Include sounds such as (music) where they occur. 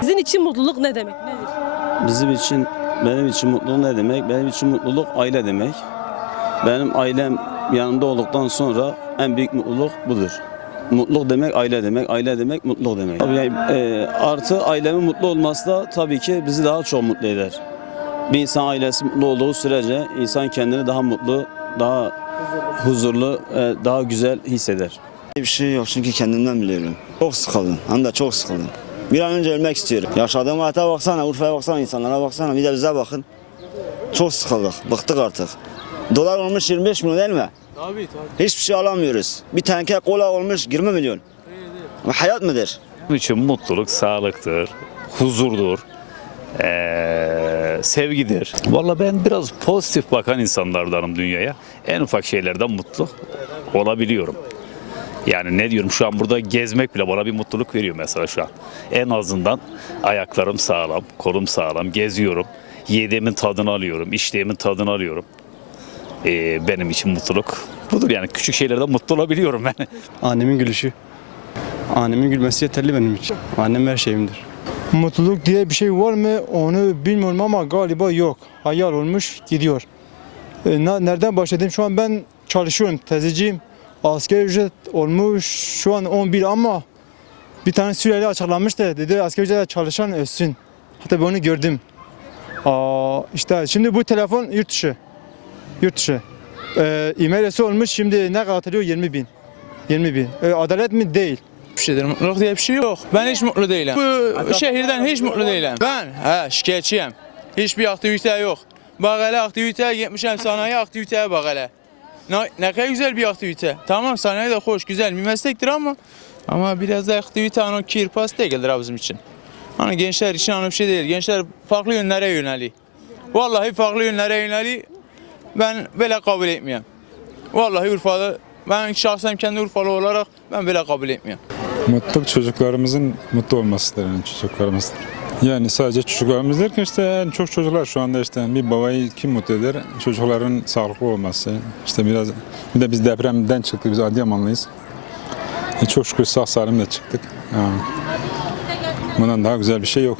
Sizin için mutluluk ne demek? Nedir? Bizim için, benim için mutluluk ne demek? Benim için mutluluk aile demek. Benim ailem yanımda olduktan sonra en büyük mutluluk budur. Mutluluk demek aile demek, aile demek mutluluk demek. Tabii, e, artı ailemin mutlu olması da tabii ki bizi daha çok mutlu eder. Bir insan ailesi mutlu olduğu sürece insan kendini daha mutlu, daha huzurlu, e, daha güzel hisseder. Bir şey yok çünkü kendimden biliyorum. Çok sıkıldım. Hem de çok sıkıldım. Bir an önce ölmek istiyorum. Yaşadığım hayata baksana, Urfa'ya baksana, insanlara baksana. Bir de bize bakın. Çok sıkıldık. Bıktık artık. Dolar olmuş 25 milyon değil mi? Tabii tabii. Hiçbir şey alamıyoruz. Bir teneke kola olmuş 20 milyon. Bu hayat mıdır? Benim için mutluluk sağlıktır, huzurdur, eee, sevgidir. Valla ben biraz pozitif bakan insanlardanım dünyaya. En ufak şeylerden mutlu olabiliyorum. Yani ne diyorum şu an burada gezmek bile bana bir mutluluk veriyor mesela şu an. En azından ayaklarım sağlam, kolum sağlam, geziyorum. Yediğimin tadını alıyorum, içtiğimin tadını alıyorum. Eee, benim için mutluluk budur yani küçük şeylerden mutlu olabiliyorum ben. (laughs) Annemin gülüşü. Annemin gülmesi yeterli benim için. Annem her şeyimdir. Mutluluk diye bir şey var mı onu bilmiyorum ama galiba yok. Hayal olmuş gidiyor. E, nereden başladım? Şu an ben çalışıyorum, tezeciyim. Asgari ücret olmuş şu an 11 ama bir tane Suriyeli açıklamıştı. Dedi asgari ücretle çalışan ölsün. Hatta ben onu gördüm. Aa, işte şimdi bu telefon yurt dışı. Yurt dışı. E, İmeresi olmuş şimdi ne kadar atılıyor? 20 bin. 20 bin. E, adalet mi? Değil. Bir şeydir. Mutluluk diye bir şey yok. Ben hiç mutlu değilim. Bu şehirden hiç mutlu değilim. Ben he, şikayetçiyim. Hiçbir aktivite yok. Bak hele aktiviteye gitmişim sanayi aktiviteye bak hele. Ne, ne kadar güzel bir aktivite. Tamam sanayi de hoş güzel bir meslektir ama ama biraz da aktivite hani kirpas değildir bizim için. Hani gençler için hani bir şey değil. Gençler farklı yönlere yöneli. Vallahi farklı yönlere yöneli. Ben böyle kabul etmiyorum. Vallahi Urfa'da ben şahsen kendi Urfalı olarak ben böyle kabul etmiyorum. Mutluluk çocuklarımızın mutlu olmasıdır yani çocuklarımız. Yani sadece çocuklarımız derken işte en çok çocuklar şu anda işte bir babayı kim mutlu eder? Çocukların sağlıklı olması. İşte biraz bir de biz depremden çıktık biz Adıyamanlıyız. E çok şükür sağ salim de çıktık. Ha. Bundan daha güzel bir şey yok.